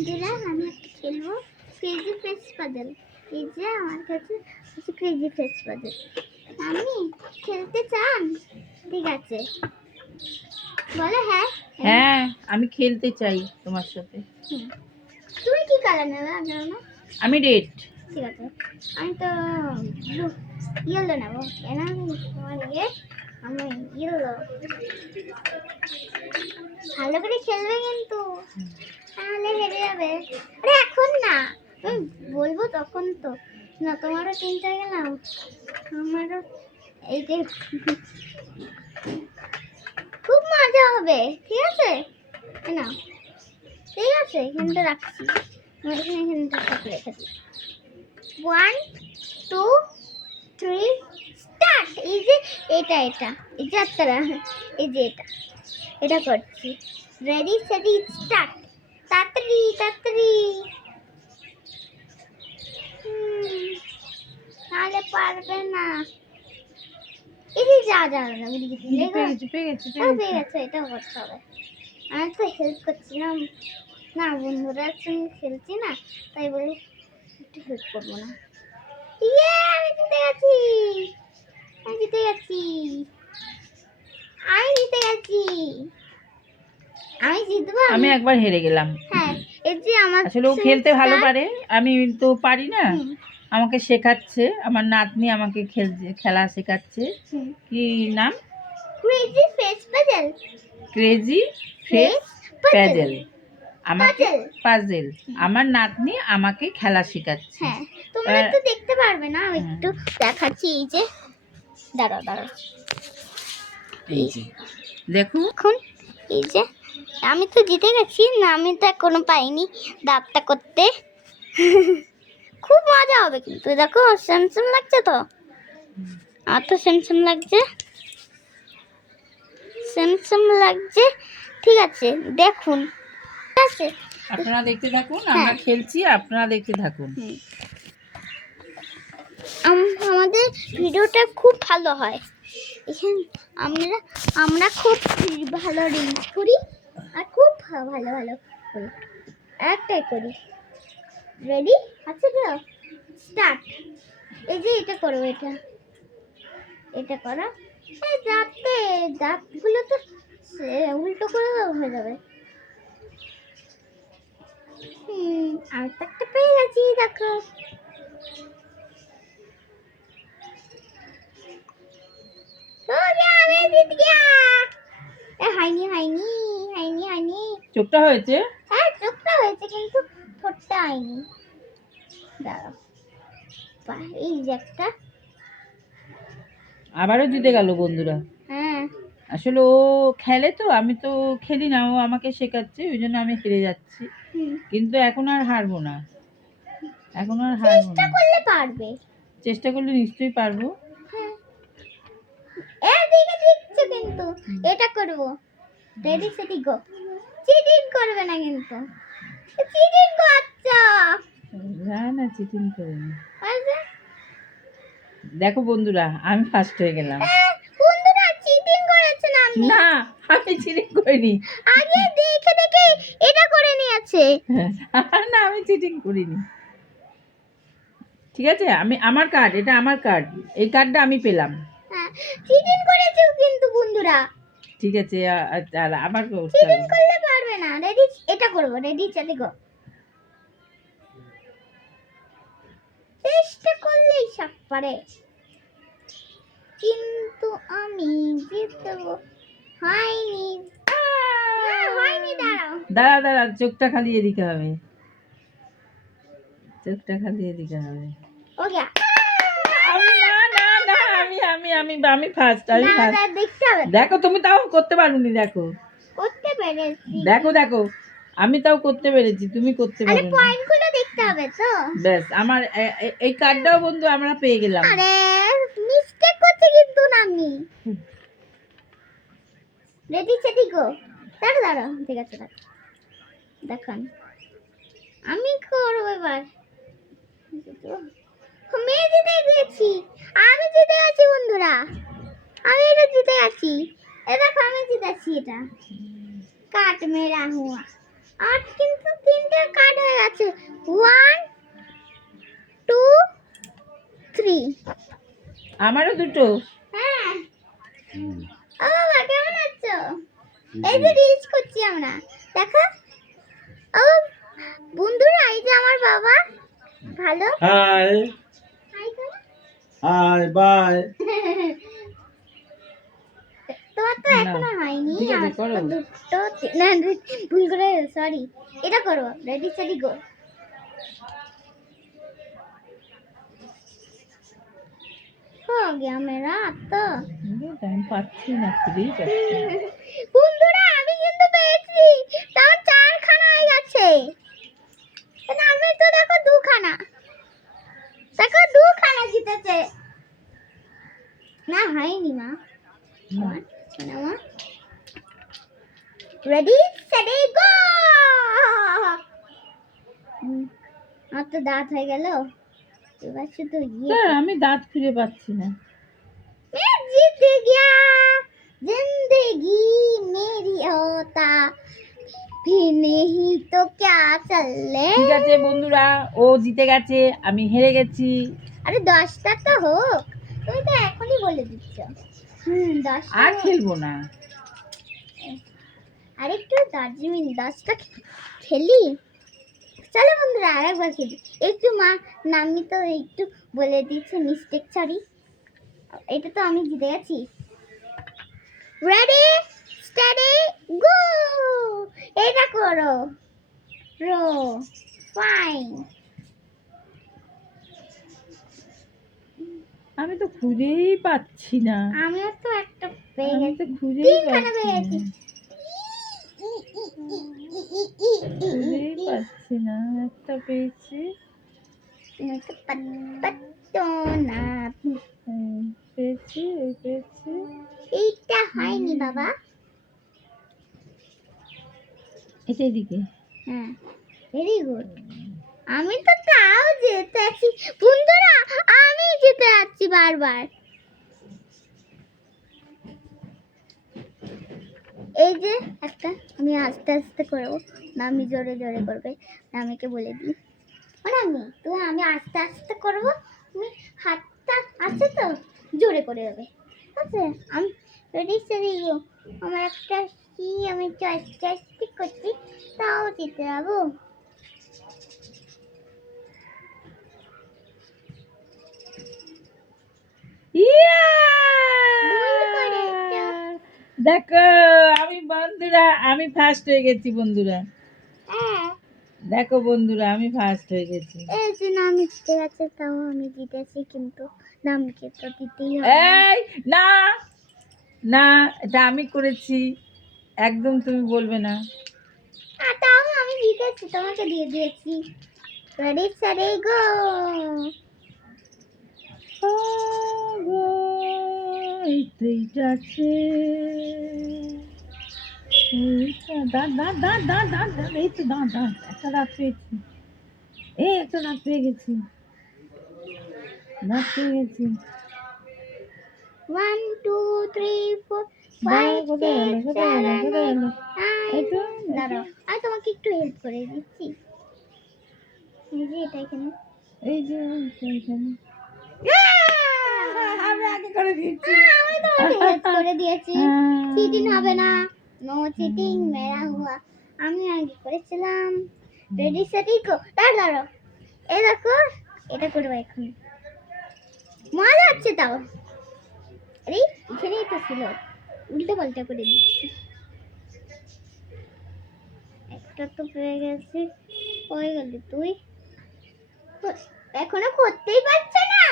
বন্ধুরা আমি একটা খেলবো ক্রেজি ফেস পাজল। এই যে আমার কাছে হচ্ছে ক্রেজি ফেস পাজল। আমি খেলতে চান? ঠিক আছে, বলো হ্যাঁ। হ্যাঁ, আমি খেলতে চাই তোমার সাথে। তুমি কি কালার নেবে? আমি নেবো। আমি রেড। ঠিক আছে, আমি তো ইয়েলো নেবো। কেন তোমার আমি ইয়েলো। ভালো করে খেলবে কিন্তু, তাহলে হেরে যাবে। আরে এখন না, আমি বলবো তখন তো না। তোমারও তিনটা গেলাম, আমারও। এই যে খুব মজা হবে, ঠিক আছে না? ঠিক আছে, এখানটা রাখছি। এখানটা রেখে দিই। 1 2 3 স্টার্ট। এই যে এটা এই যে যাত্রা, এই যে এটা করছি। রেডি সেটি স্টার্ট। তাড়াতাড়ি তাড়াতাড়ি, তাহলে পারবে না। এই যে যা পেয়ে গেছে, এটাও করতে হবে। আমি তো হেল্প করছিলাম না, বন্ধুরা সঙ্গে খেলছি না, তাই বলে একটু হেল্প করবো না। ইয়ে, আমি জিতে গেছি, আমি জিতে গেছি, আমি জিতে গেছি। আমি জিতবো। আমি একবার হেরে গেলাম। হ্যাঁ, এই যে আমার আসলে ও খেলতে ভালো পারে, আমি তো পারি না। আমাকে শেখাচ্ছে আমার নাতনি, আমাকে খেলা শেখাচ্ছে। কি নাম? Crazy face puzzle. Crazy face puzzle. আমাকে পাজল, আমার নাতনি আমাকে খেলা শেখাচ্ছে। হ্যাঁ, তোমরা তো দেখতে পারবে না, আমি একটু দেখাচ্ছি। এই যে দাঁড়াও দাঁড়াও, এই যে দেখো এখন এই যে আমি তো জিতে গেছি না, আমি তো এখনো পাইনি দাগটা করতে। খুব মজা হবে কিন্তু, দেখো সেমসেম লাগছে তো, আর তো সেমসেম লাগছে, সেমসেম লাগছে। ঠিক আছে, দেখুন। ঠিক আছে, আপনারা দেখতে থাকুন, আমরা খেলছি, আপনারা দেখতে থাকুন। আমাদের ভিডিওটা খুব ভালো হয় এখানে। আমরা খুব ভালো রিলস করি আর খুব ভালো ভালো করি, একটাই করি। রেডি আছে তো? স্টার্ট। এই যে এটা করো, এটা করো। এই দাঁতগুলো তো উল্টো করে হয়ে যাবে। আমি তো একটা পেয়ে গেছি, দেখো। হয়নি। চোখটা হয়েছে? হ্যাঁ, চোখটা হয়েছে কিন্তু ঠোঁটটা হয়নি। দাঁড়াও, এই যে একটা। আবারও জিতে গেল বন্ধুরা। হ্যাঁ, আসলে ও খেলে তো, আমি তো খেলি না, ও আমাকে শেখাচ্ছে, ওই জন্য আমি হেরে যাচ্ছি। কিন্তু এখন আর হারবো না, এখন আর হারবো চেষ্টা না। করলে পারবে, চেষ্টা করলে নিশ্চয়ই পারবো। হ্যাঁ, এদিকে দিচ্ছে কিন্তু এটা করব। রেডি সেটি গো। চিটিং করবে না কিন্তু, চিটিং করছো। না না, চিটিং করিনি। আচ্ছা, দেখো বন্ধুরা, আমি ফার্স্ট হয়ে গেলাম। বন্ধুরা চিটিং করেছে না? না, আমি চিটিং করিনি। আগে দেখে দেখে এটা করে নিয়েছে। না, আমি চিটিং করিনি। ঠিক আছে, আমার কার্ড, এটা আমার কার্ড, এই কার্ডটা আমি পেলাম। হ্যাঁ, চিটিং করেছে কিন্তু বন্ধুরা। ঠিক আছে, আবার চিটিং করলে পারবে না। রেডি, এটা করব। রেডি চলে গো। চেষ্টা করলেই সব পারে, কিন্তু আমি জিতবো। হয়নি, হয়নি। দাঁড়া, চোখটা খালি এদিকে হবে, চোখটা খালি এদিকে হবে। ও গয়া। আমি ফার্স্ট। দেখতে হবে। দেখো, তুমি তাও করতে পারোনি। দেখো, করতে পেরেছি। দেখো, আমি তাও করতে পেরেছি, তুমি করতে আরে পারোনি। পয়েন্টগুলো দেখতে হবে তো। ব্যাস, আমার এই কার্ডটাও বন্ধু আমরা পেয়ে গেলাম। আরে মিস্টেক করছে কিন্তু না আমি। রেডি সেটি গো। দাঁড়াও, ঠিক আছে, দেখুন আমি করবো এবার। আমি জিতে গেছি, বন্ধুরা। আমি এটা জিতে গেছি। এ দেখো, আমি জিতেছি। এটা কাট মেরা হুয়া। আর কিন্তু তিনটে কার্ড আমারও দুটো। হ্যাঁ। ও বাবা কেমন আছো? এই যে রিলস করছি আমরা, দেখো। ও বন্ধুরা, এই যে আমার বাবা। ভালো। হাই হাই করো। High by. তোমার তো না, এখনো হয়নি। ঠিক আছে, আমার তো করো। দুটো না, ভুল করে, সরি। এটা করো, রেডি সেডি গো। हो गया मेरा तो। টাইম পাচ্ছি না, খুঁজেই পাচ্ছি না। বন্ধুরা আমি কিন্তু পেয়েছি, তাও 4 খানা হয়ে গেছে। কিন্তু আমি তো দেখো 2 খানা, দেখো 2 খানা জিতেছে। না হয়নি মা। না, শোনা মা, রেডি সেডি গো। আর তো দাঁত হয়ে গেল, এবার শুধু স্যার, আমি দাঁত খুঁজে পাচ্ছি না। मैं जीत गया, जिंदगी मेरी होता भी नहीं तो क्या चले। ঠিক আছে বন্ধুরা, ও জিতে গেছে, আমি হেরে গেছি। আরে 10টা তো হোক, তুমি তো এখনই বলে দিচ্ছ। 10টা আর খেলবো না। আরেকটু দার্জিলিং 10টা খেলি। চলো বন্ধুরা আরেকবার খেলি। একটু মা নামি তো একটু বলে দিচ্ছে, মিস্টেক, সরি। এটা তো আমি জিতে গেছি। রেডি স্টাডি গো। এটা করো, রো ফাইন। আমি তো খুঁজেই পাচ্ছি না। আমিও তো একটা পেয়ে আমি গেছি, তো খুঁজেই 3খানা পাচ্ছি পেয়ে না। গেছি। খুঁজেই পাচ্ছি না, একটা পেয়েছি। পাত্তো না, পেয়েছি, এই পেয়েছি। এইটা হয়নি বাবা। এটা এদিকে। হ্যাঁ, ভেরি গুড। আমি তো তাও জিতে আছি বন্ধুরা, আমি জিতে যাচ্ছি বারবার। এই যে একটা, আমি আস্তে আস্তে করবো, নামি জোরে জোরে করবে। নামিকে বলে দিই, নামি তুই, আমি আস্তে আস্তে করবো, তুমি হাতটা আছে তো জোরে করে দেবে, ঠিক আছে? আমি রেডি সেডি গো। আমার একটা কি, আমি চেষ্টা করছি, তাও জিতে যাবো। ইয়া! ভুল করেছো। দেখো, আমি বন্ধুরা, আমি ফার্স্ট হয়ে গেছি বন্ধুরা। হ্যাঁ, দেখো বন্ধুরা, আমি ফার্স্ট হয়ে গেছি। এই যে নামি জিতে গেছে, তাও আমি জিতেছি, কিন্তু নামকে তো দিতেই হবে। এই না, না, এটা আমি করেছি, একদম তুমি বলবে না। তাও আমি জিতেছি, তোমাকে দিয়ে দিয়েছি। রেডি সেডি গো। এই তো এইটা আছে। এইটা, দাঁত দাঁত দাঁত দাঁত দাঁত দাঁত, এই তো দাঁত দাঁত, একটা দাঁত পেয়েছি। এই একটা দাঁত পেয়ে গেছি, দাঁত পেয়ে গেছি। 1 2 3 4 দাঁড়াও, 5 কোথায় গেল, 6 কোথায় গেল, 7 কোথায় গেল? 8 এই তো, 9। দাঁড়াও, আমি তোমাকে একটু হেল্প করে দিচ্ছি। এই যে এটা এখানে। এই যে এইখানে। আমি আগে করে দিচ্ছি। আমি তোমাকে হেল্প করে দিয়েছি। চিটিং হবে না, নো চিটিং মেরা হুয়া। আমি আগে করেছিলাম। রেডি সেটি গো। দাঁড়াও, এই দেখো, এটা করবো এখন। মজা হচ্ছে তাও। আরে এখানেই তো ছিল, উল্টো পাল্টা করে দিচ্ছি। একটা তো পেয়ে গেছি, হয়ে গেল তুই। এখনো করতেই পারছে না।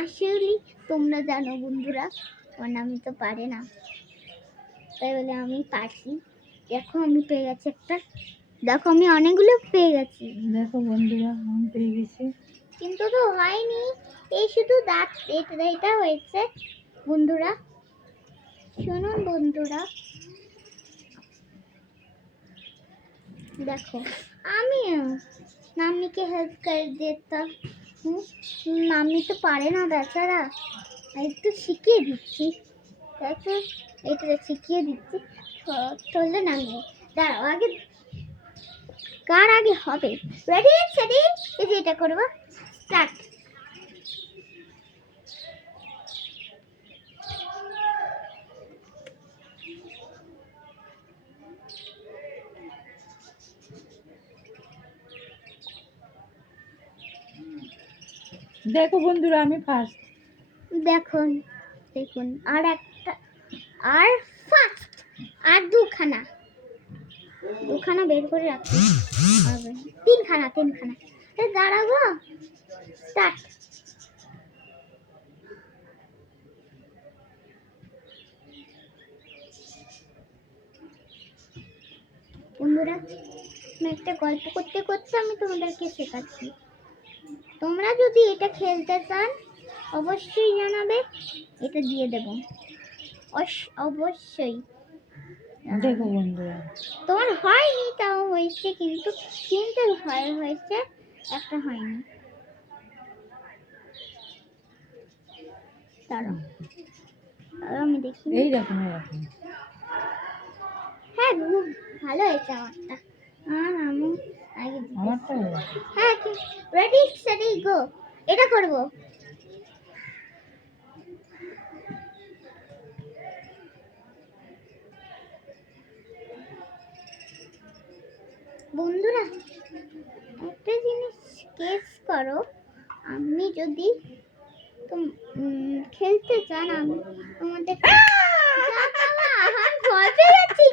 আসলে তোমরা জানো বন্ধুরা, আমার আমি তো পারে না, তাই বলে আমি পারছি। দেখো আমি পেয়ে গেছি একটা, দেখো আমি অনেকগুলো পেয়ে গেছি, দেখো বন্ধুরা, আমি পেয়ে গেছি। কিন্তু তো হয়নি। এই শুধু দাঁত, এটা হয়েছে বন্ধুরা। শুনুন বন্ধুরা, দেখো আমি মাম্মিকে হেল্প করে দিতাম। মাম্মি তো পারে না বেচারা, একটু শিখিয়ে দিচ্ছি। দেখো এটা শিখিয়ে দিচ্ছি, চললে নামিয়ে। দাঁড়াও, আগে কার আগে হবে। রেডি সেডি, এই যে এটা করবো, স্টার্ট। দেখো বন্ধুরা, আমি ফার্স্ট। দেখুন দেখুন, আর একটা, আর ফার্স্ট, আর দুখানা বের করে রাখি, হবে তিনখানা। দাঁড়াবো, স্টার্ট। বন্ধুরা, আমি একটা গল্প করতে করতে আমি তোমাদেরকে শেখাচ্ছি। তোমরা যদি এটা খেলতে চান অবশ্যই জানাবে, এটা দিয়ে দেব অবশ্যই। দেখো বন্ধুরা, তোমার হয়নি, তাও হয়েছে, কিন্তু হয়েছে, একটা হয়নি। দাঁড়াও আমি দেখি। এইরকম। হ্যাঁ, খুব ভালো হয়েছে আমারটা। আর আমি আগে আমারটা হ্যাঁ, রেডি স্টাডি গো, এটা করব। বন্ধুরা, একটা জিনিস কেস করো, আমি যদি খেলতে চান, আমি তোমাদের ভয় পেয়ে যাচ্ছি,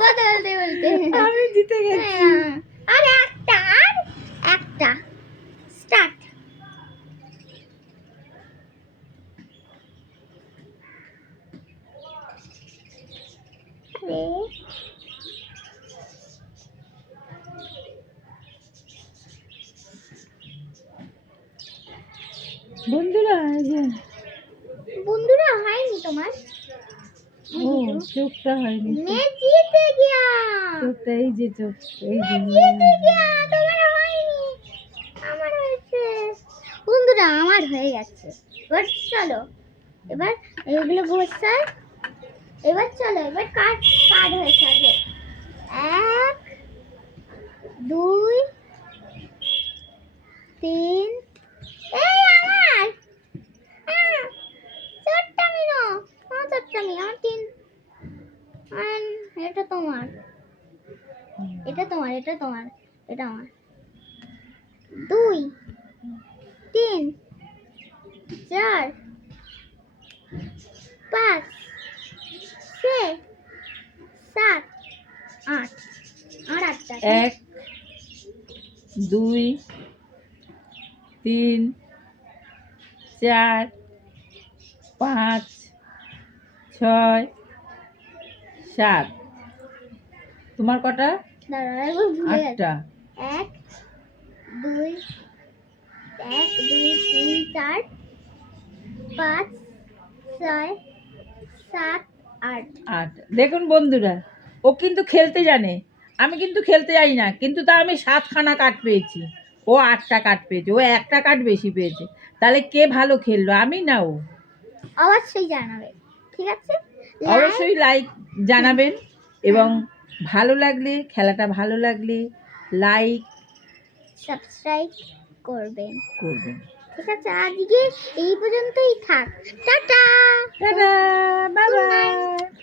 কথা বলতে আমি জিতে গেছি। আর একটা স্টার্ট। বন্ধুরা, বন্ধুরা হয়নি তোমার, ও চোখটা হয়নি। मैं जीत गया, চোখটা, এই যে চোখ, এই যে। मैं जीत गया, তোমার হয়নি, আমার হয়েছে। বন্ধুরা, আমার হয়ে গেছে। এবার চলো, এবার এগুলো বসাই। এবার চলো, এবার কার্ড হয়েছে আগে। 1 2 3, এই আমার চট্টামি না, আমার চট্টামি, আমার 3, এটা তোমার, এটা আমার 2 3 4 5 6 7 8, আর 8টা। 1 2 3 4 5 6 7। তোমার কটা? দাঁড়াও, একবার ভুলে গেছি। 8টা। 1 2 3 4 5 6 7 8। 8। দেখুন বন্ধুরা, ও কিন্তু খেলতে জানে, আমি কিন্তু খেলতে জানি না, কিন্তু তা আমি 7খানা কাঠ পেয়েছি, ও 8টা কাঠ পেয়েছে, ও একটা কাঠ বেশি পেয়েছে। তাহলে কে ভালো খেললো, আমি না ও? অবশ্যই জানাবে, ঠিক আছে? অবশ্যই লাইক জানাবেন, এবং ভালো লাগলে, খেলাটা ভালো লাগলে লাইক সাবস্ক্রাইব করবেন, করবেন। ঠিক আছে? আজকে এই পর্যন্তই থাক। Tata, tata, bye Good bye. night.